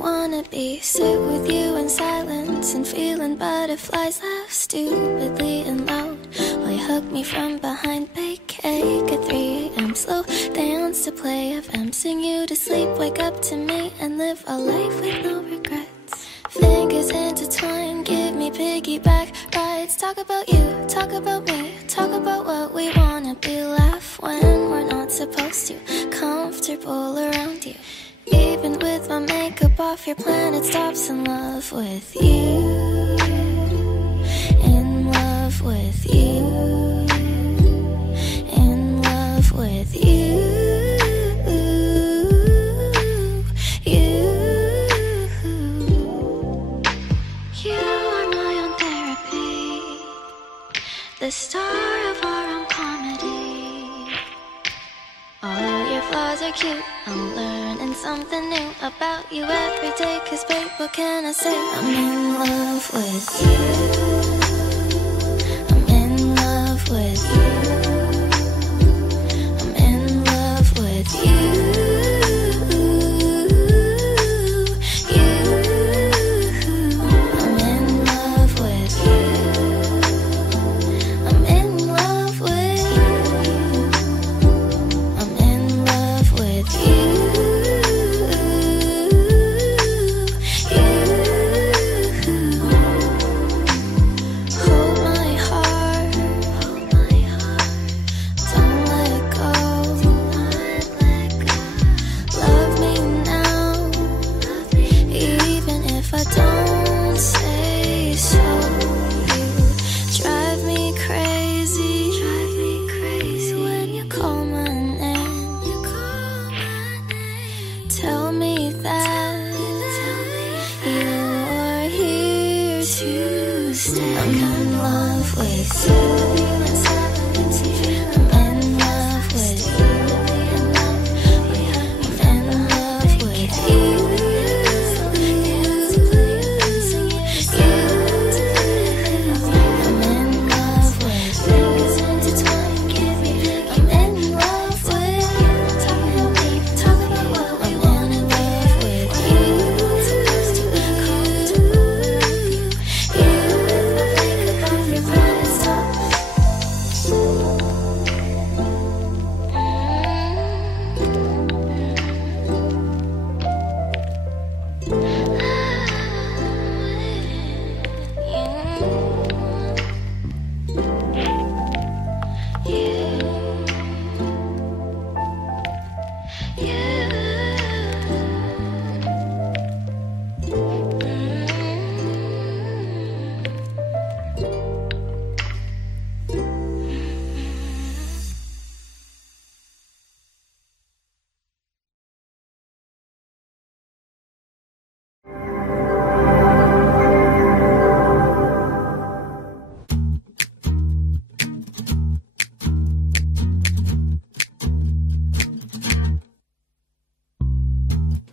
wanna be. Sit with you in silence and feeling butterflies. Laugh stupidly and loud while you hug me from behind. Bake cake at 3 a.m. Slow dance to play FM. Sing you to sleep, wake up to me, and live a life with no regrets. Fingers intertwined, give me piggyback rides. Talk about you, talk about me, talk about what we wanna be. Laugh when we're not supposed to, comfortable around you. Even with my makeup off, your planet stops in love with you. In love with you. In love with you. The star of our own comedy. All your flaws are cute. I'm learning something new about you every day. 'Cause babe, what can I say? I'm in love with you. I'm in love with you. I'm in love with you.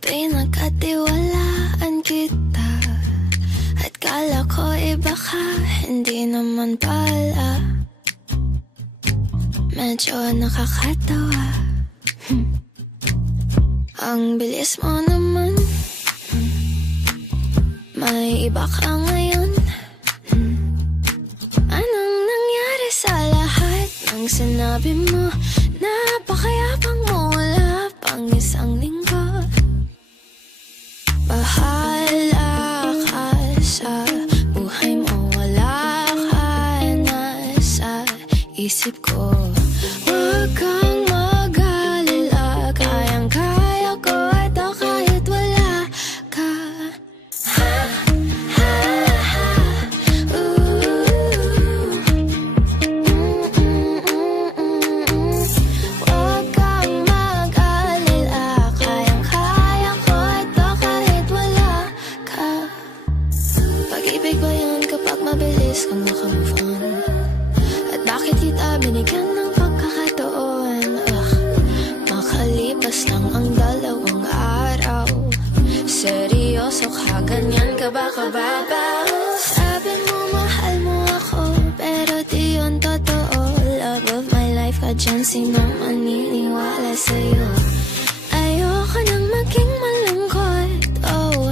Pinagkatiwalaan kita at kala ko iba ka, hindi naman pala. Medyo nakakatawa. Ang bilis mo naman. May iba ka ngayon. Anong nangyari sa lahat ng sinabi mo? Napakayapang mo, wala pang isang linggo. Bahala ka sa buhay mo, wala ka na sa isip ko. Huwag kang mag-alala, kayang-kaya ko ito kahit wala ka. Ha, ha, ha, Huwag kang mag-alala, kayang-kaya ko ito kahit wala ka. Pag-ibig ba yan kapag mabilis kang makamove on? At bakit kita binigyan ng pagkakataon? Makalipas lang ang 2 araw. Seryoso ka, ganyan ka ba kababaw? Sabi mo mahal mo ako, pero di yun totoo. Love of my life ka dyan, sino maniniwala sa'yo? Ayoko nang maging malungkot, oh.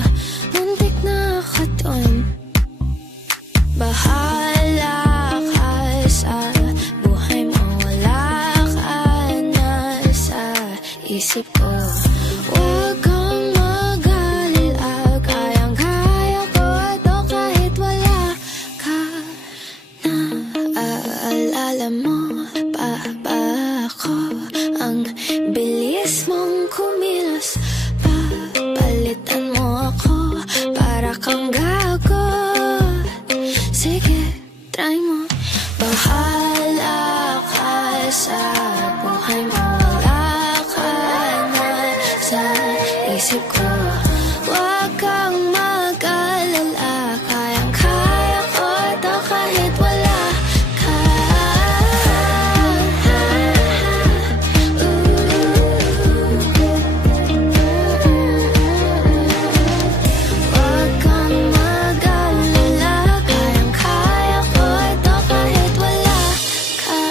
isip ko. Huwag kang mag-alala, kayang-kaya ko to kahit wala ka. Huwag kang mag-alala, kayang-kaya ko to kahit wala ka.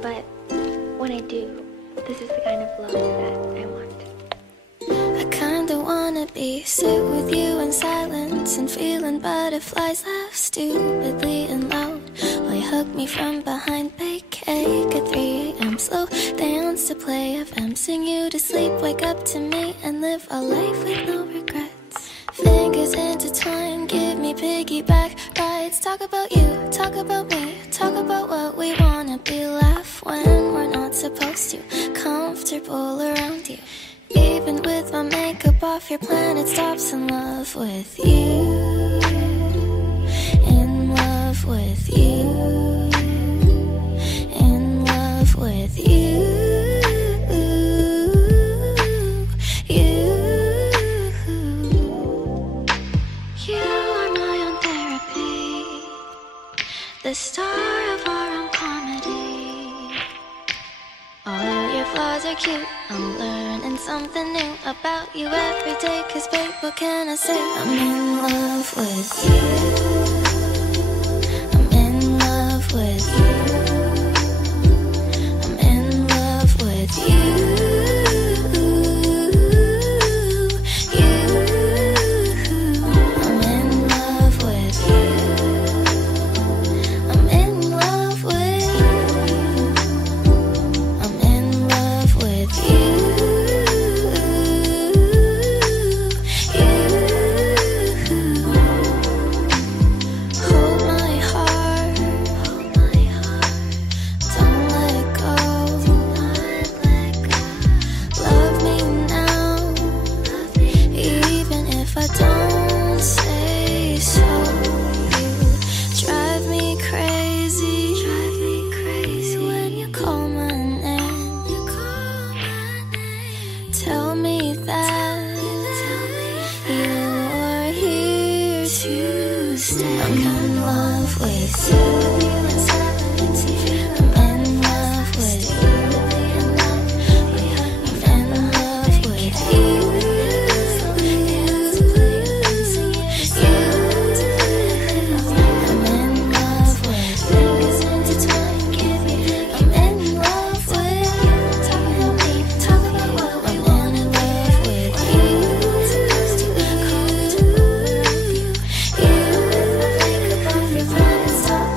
But when I do, this is the kind of love that I want. I kinda wanna sit with you in silence and feeling butterflies laugh stupidly and loud while you hug me from behind, bake cake at 3 a.m. Slow dance to play FM, sing you to sleep, wake up to me and live a life with no regrets. Fingers intertwined, give me piggyback rides. Talk about you, talk about me, talk about what we wanna be. Laugh when we're not supposed to, comfortable around you. Even with my makeup off, your planet stops in love with you. In love with you. In love with you. You are my own therapy, the star of our own comedy. All your flaws are cute, I'm learning something new about you every day. Cause babe, what can I say? I'm in love with you. I'm in love with you. I'm in love with you. I'm in love with you. I'm in love with you. I'm in love with you. Hold my heart, don't let go, love me now, even if I don't say so. You drive me crazy when you call my name. Tell me that you're here to stay. I'm in love with you. I'm in love with you. I'm in love with you. I'm in love with you. I'm in love with you. Talk about me, talk about what we want. I'm in love with you. Makeup off your planet stop.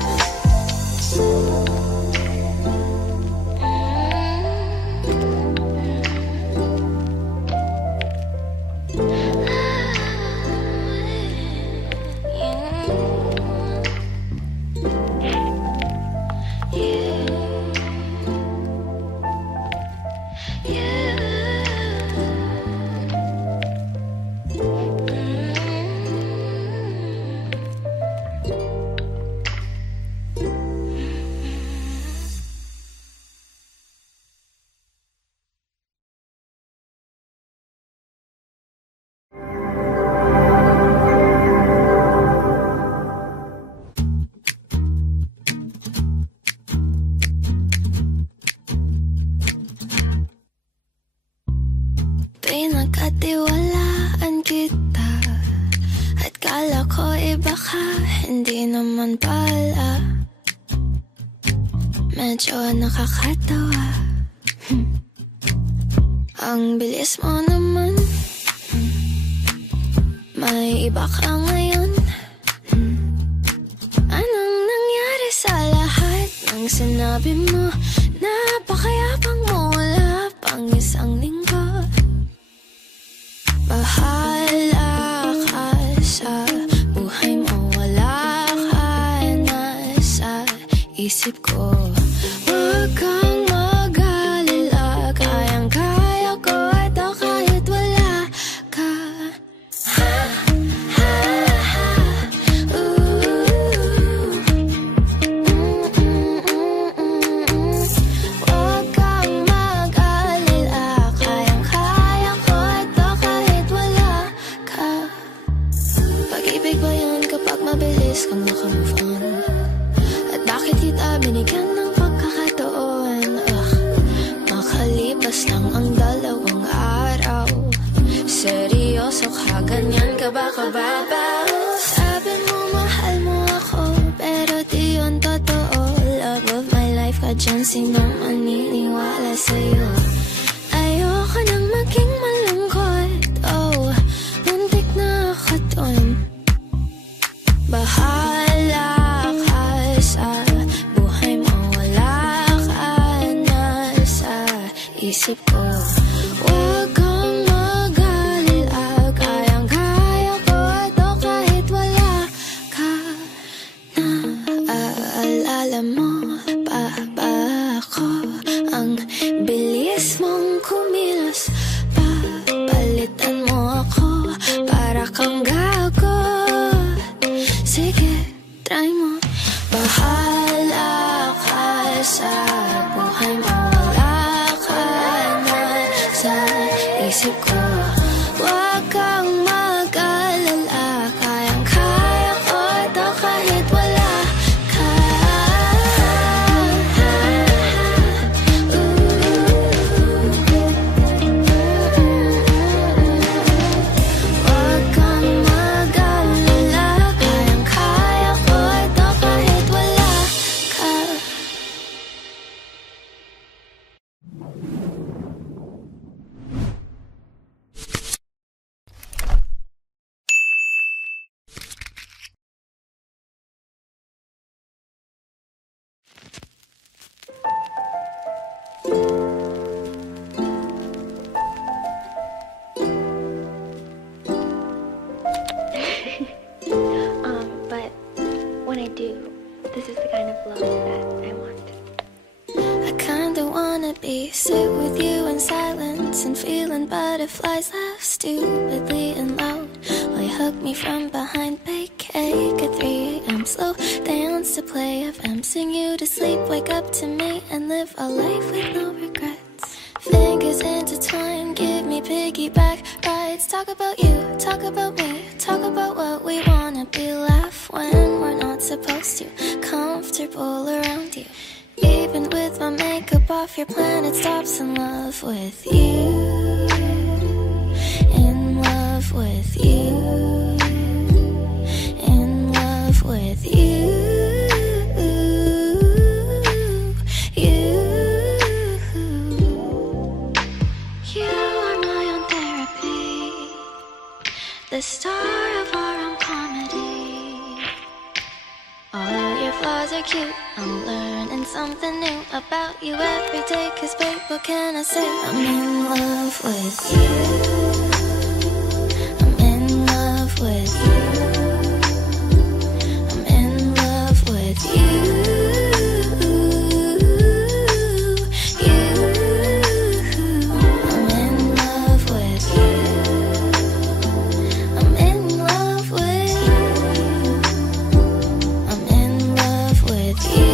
Pinagkatiwalaan kita at kala ko iba ka, hindi naman pala. Medyo nakakatawa. Ang bilis mo naman, may iba ka ngayon. Anong nangyari sa lahat ng sinabi mo? Napakayapang mo, wala pang isang linggo. Bahala ka sa buhay mo, isip ko. Huwag kang mag-alala, kayang-kaya ko ito kahit wala ka. Huwag kang mag-alala, kayang-kaya ko ito kahit wala ka. Pag-ibig ba yan kapag mabilis kang makamove on? At bakit kita binigyan ng pagkakataon? Makalipas lang ang 2 araw. Seryoso ka, ganyan ka ba kababaw? Sabi mo mahal mo ako, pero di yun totoo. Love of my life ka dyan, sinong maniniwala sa'yo? Ayoko nang maging malungkot, oh, muntik na ako dun. Bahala ka sa buhay mo, wala ka na sa isip ko. Huwag kang mag-alala, kayang-kaya ko ito kahit wala ka. Naaalala mo pa ba ako? Ang bilis mong kumilos, papalitan mo ako para kang gago. Sige, try mo. Bahala ka sa buhay mo, wala ka na sa isip ko. Huwag kang mag-alala, kayang-kaya ko ito kahit wala ka. Huwag kang mag-alala, kayang-kaya ko ito kahit wala ka. But when I do, this is the kind of love that I want. I kinda wanna be sit with you in silence and feeling butterflies laugh stupidly and loud while you hug me from behind, bake cake at 3 a.m. Slow dance to play FM, sing you to sleep, wake up to me and live a life with no regrets. Fingers intertwined, give me piggyback rides. Talk about you, talk about me, talk about what we wanna be. Laugh when we're not supposed to, comfortable around you. Even with my makeup off, your planet stops in love with you. In love with you. In love with you. You are my own therapy, the star of our own comedy. All your flaws are cute, I'm learning something new about you every day. 'Cause babe, what can I say? I'm in love with you. I'm in love with you. I'm in love with you. I'm in love with you. I'm in love with you. I'm in love with you.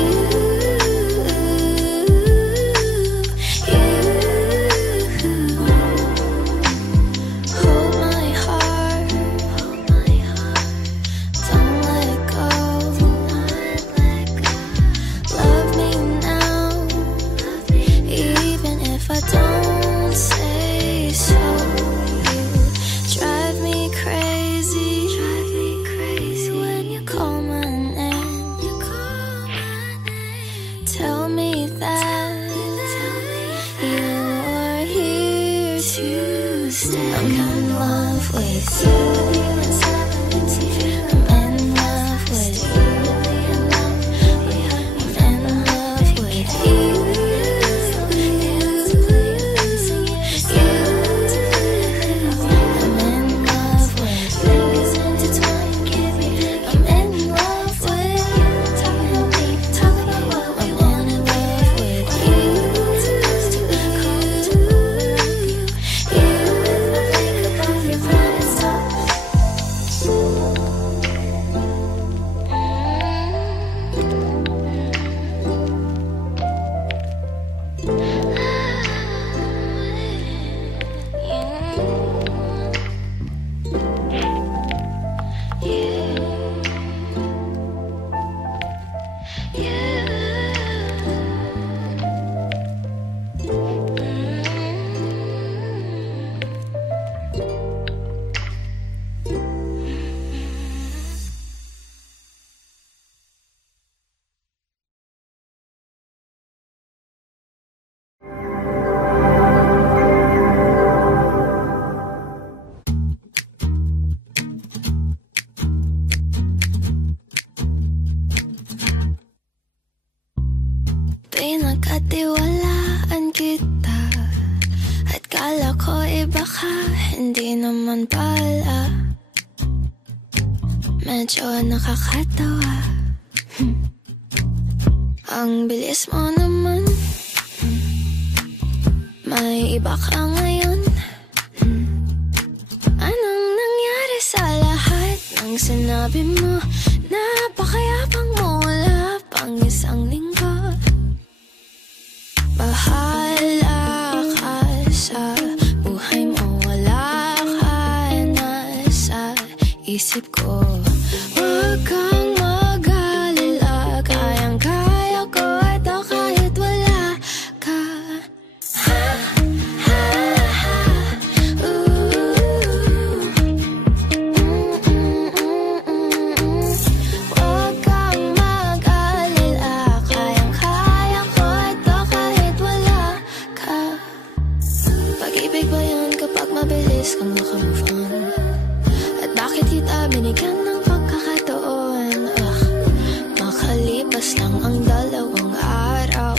Pagkatiwalaan kita at kala ko iba ka, hindi naman pala. Medyo nakakatawa. Ang bilis mo naman. May iba ka ngayon. Anong nangyari sa lahat ng sinabi mo? Napakayapang mo, wala pang isang linggo. Bahala ka sa buhay mo, wala ka na sa isip ko. Huwag kang mag-alala, kayang-kaya ko ito kahit wala ka. Huwag kang mag-alala, kayang-kaya ko ito kahit wala ka. Pag-ibig ba yun kapag mabilis kang nakamove on? At bakit kita binigyan ng pagkakataon? Makalipas lang ang 2 araw.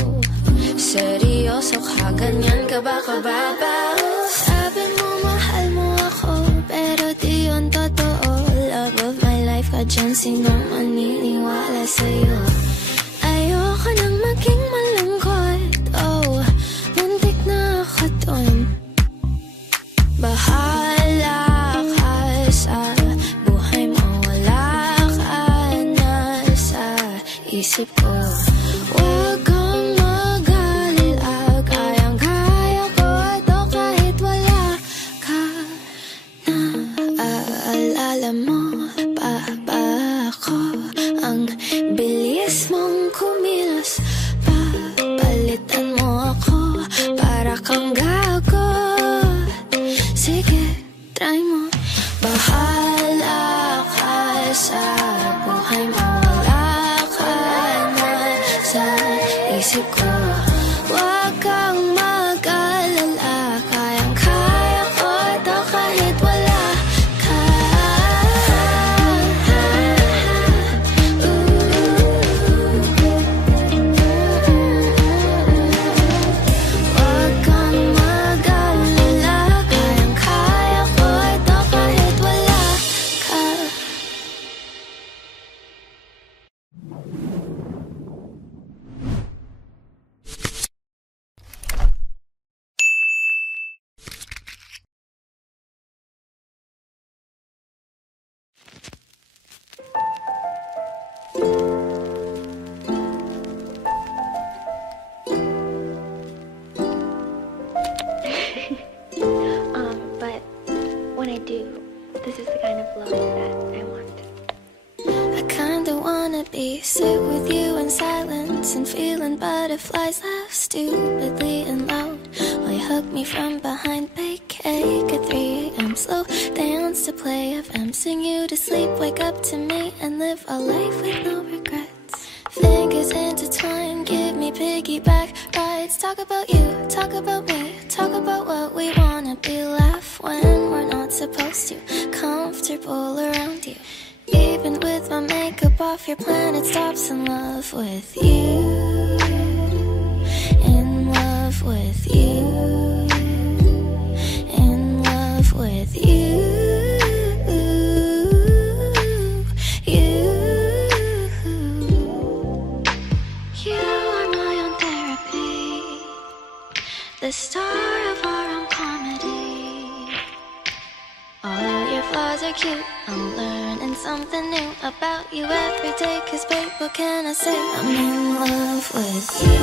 Seryoso ka, ganyan ka ba kababaw? Sabi mo mahal mo ako, pero di yun totoo. Love of my life ka dyan, sinong maniniwala sa'yo? Ayoko nang maging malungkot, oh, muntik na ako dun. Bahala ka sa buhay mo, wala ka na sa isip ko. Huwag kang mag-alala, kayang-kaya ko ito kahit wala ka. Naaalala mo pa ba ako? Ang bilis mong kumilos, papalitan mo ako para kang gago. Sige, try mo. Bahala ka sa buhay mo, wala ka na sa isip ko. Huwag kang mag-alala, kayang-kaya ko ito kahit wala ka. Huwag kang mag-alala, kayang-kaya ko ito kahit wala ka. But when I do, this is the kind of love that I want. I kinda wanna sit with you in silence and feeling butterflies laugh stupidly and loud while you hug me from behind, bake cake at 3 a.m. Slow dance to play FM, sing you to sleep, wake up to me and live a life with no regrets. Fingers intertwined, give me piggyback rides. Talk about you, talk about me, talk about what we wanna be. Laugh when we're not supposed to, comfortable around you. Even with my makeup off, your planet stops in love with you. In love with you. In love with you. You are my own therapy, the star of our own comedy. All your flaws are cute, I'm learning something new about you every day. 'Cause babe, what can I say? I'm in love with you.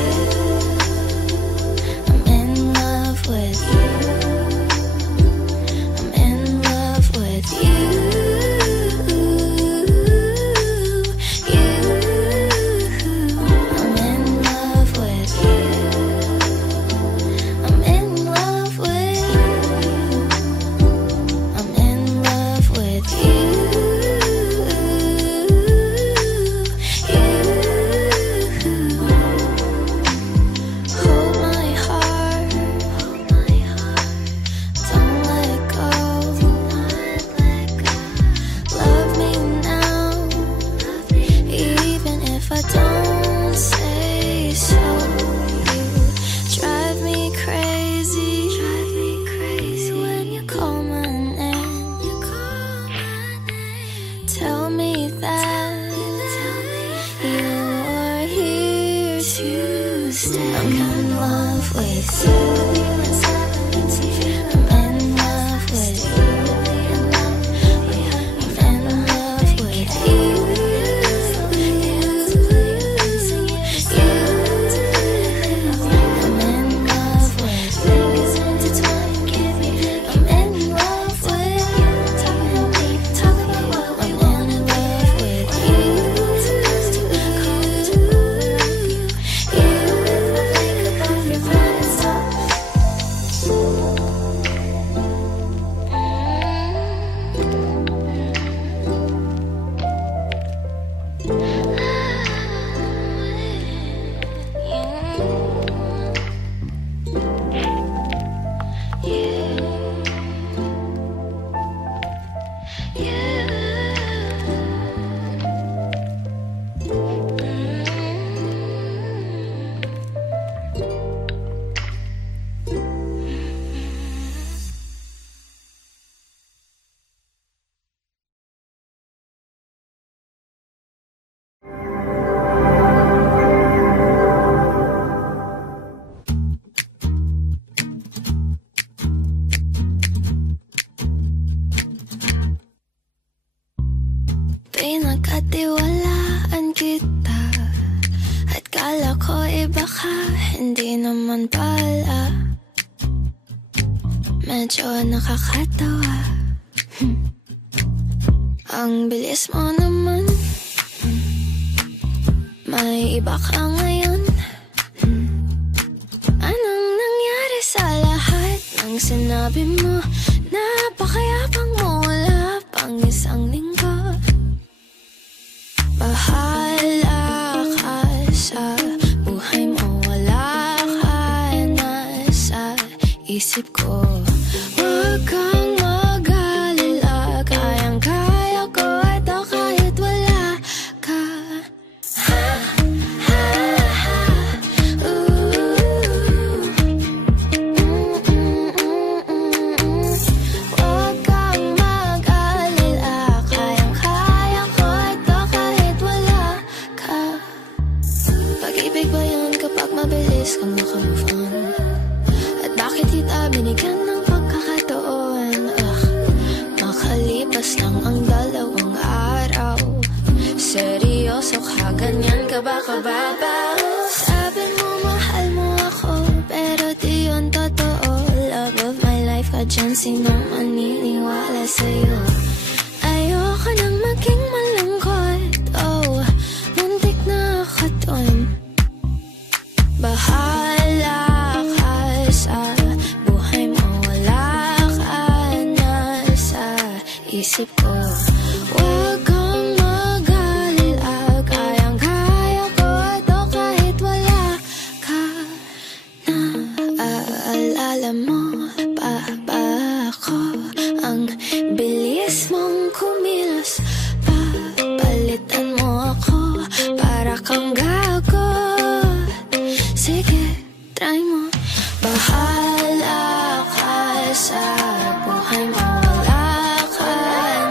I'm in love with you. I'm in love with you. I'm in love with you. I'm in love with you. I'm in love with you. Hold my heart, don't let go. Pinagkatiwalaan kita at kala ko baka hindi naman pala. Medyo nakakatawa. Ang bilis mo naman. May iba ka ngayon. Anong nangyari sa lahat ng sinabi mo? Napakayapang mo, wala pang isang linggo. Bahala ka sa buhay mo, wala ka na sa isip ko. Huwag kang mag-alala, kayang-kaya ko ito kahit wala ka. Ha, ha, ha, Huwag kang mag-alala, kayang-kaya ko ito kahit wala ka. Pag-ibig ba yun kapag mabilis kang makamove on? At bakit kita binigyan ng pagkakataon? Makalipas lang ang 2 araw. Seryoso ka, ganyan ka ba kababaw? Sabi mo mahal mo ako, pero di yun totoo. Love of my life ka dyan, sinong maniniwala sa'yo? Ayoko nang maging malungkot, oh, muntik na ako dun. Bahala ka sa buhay mo, wala ka na sa isip ko. Huwag kang mag-alala, kayang-kaya ko ito kahit wala ka. Naaalala mo pa ba ako? Ang bilis mong kumilos, papalitan mo ako para kang gago. Sige, try mo. Bahala ka sa buhay mo, wala ka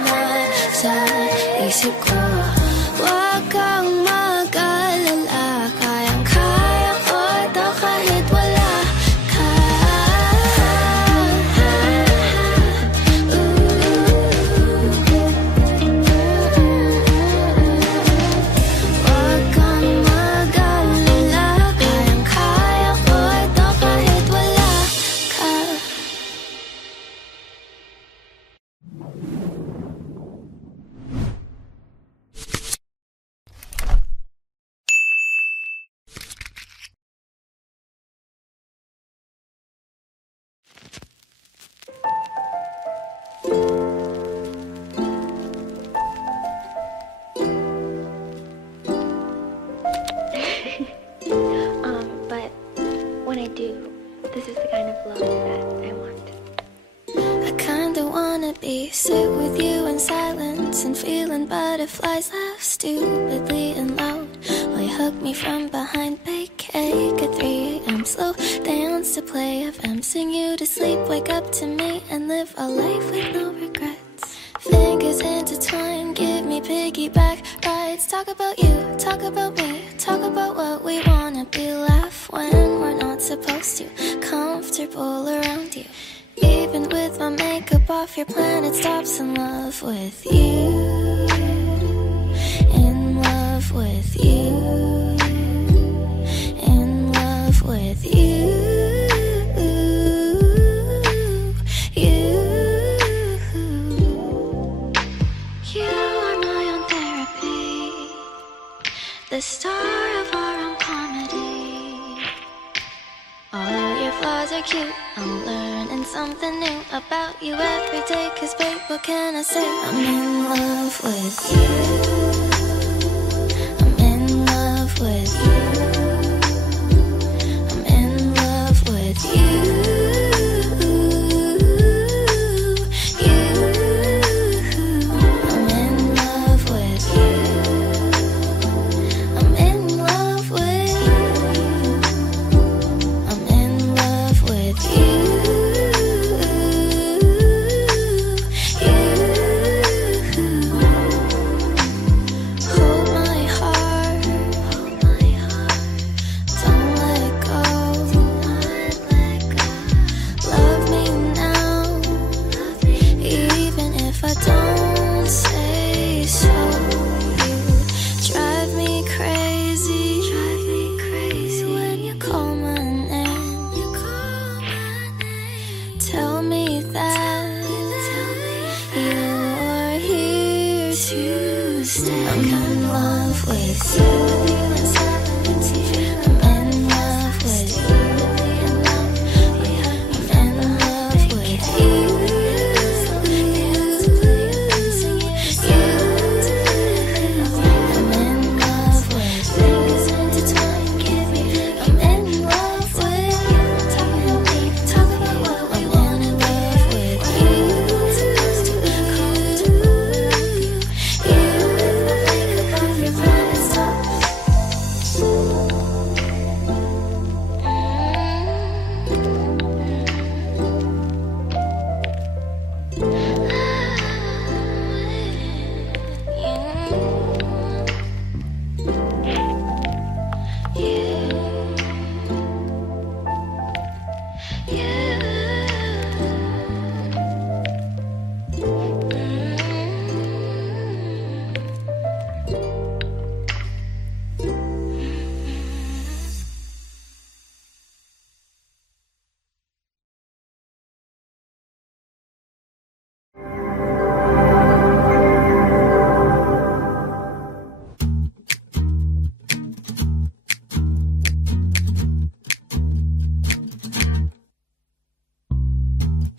na sa isip ko. Huwag kang mag-alala, kayang-kaya ko ito kahit wala ka. Huwag kang mag-alala, kayang-kaya ko ito kahit wala ka. But when I do, this is the kind of love that I want. I kinda wanna be sit with you in silence and feeling butterflies laugh stupidly and loud while you hug me from behind, bake cake at 3 a.m. Slow dance to play FM, sing you to sleep, wake up to me and live a life with no regrets. Fingers intertwined, give me me piggyback rides. Talk about you, talk about me, talk about what we wanna be. Laugh when we're not supposed to, comfortable around you. Even with my makeup off, your planet stops in love with you. In love with you. In love with you. The star of our own comedy. All your flaws are cute. I'm learning something new about you every day. Cause babe, what can I say? I'm in love with you. I'm in love with you. I'm in love with you.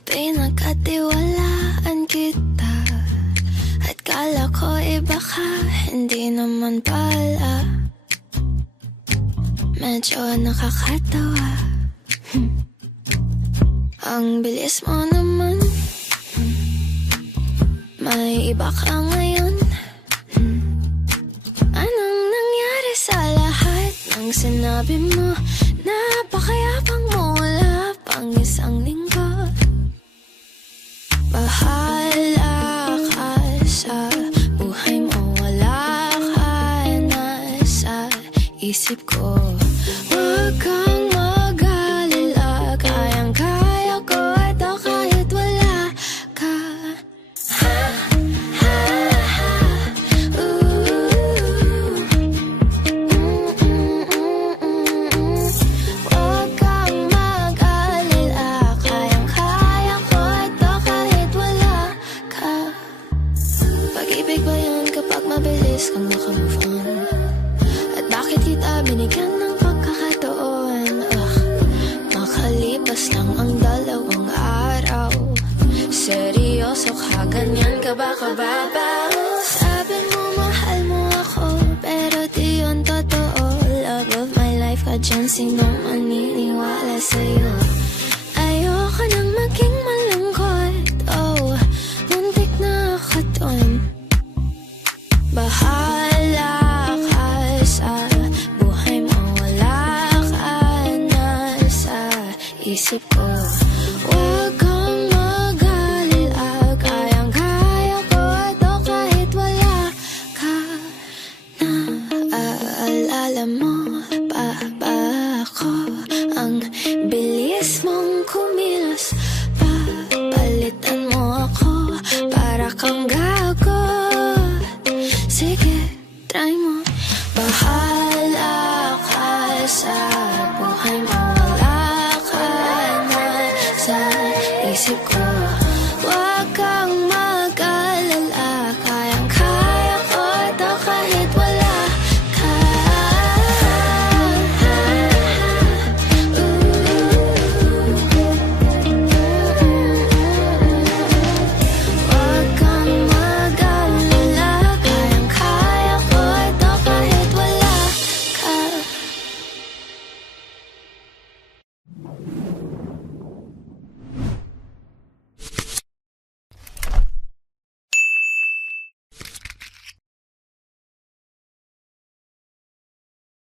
Pinagkatiwalaan kita at kala ko iba ka, hindi naman pala. Medyo nakakatawa. Ang bilis mo naman. May iba ka ngayon. Anong nangyari sa lahat ng sinabi mo? Napakayapang mo, wala pang isang linggo. Bahala ka sa buhay mo, wala ka na sa isip ko. Huwag kang mag-alala, kayang-kaya ko ito kahit wala ka. Ha, ha, ha, Huwag kang mag-alala, kayang-kaya ko ito kahit wala ka. Pag-ibig ba yan kapag mabilis kang makamove on? At bakit kita binigyan ng pagkakataon? Makalipas lang ang 2 araw. Seryoso ka, ganyan ka ba kababaw? Sabi mo mahal mo ako, pero di yun totoo. Love of my life ka dyan, sinong maniniwala sa'yo? Ayoko nang maging malungkot, oh, muntik na ako dun. Bahala ka sa buhay mo, wala ka na sa isip ko. Huwag kang mag-alala, kayang-kaya ko ito kahit wala Alam mo pa ba ako ang bilis mong kumilos? Papalitan mo ako para kang gago. Sige, try mo. Bahala ka sa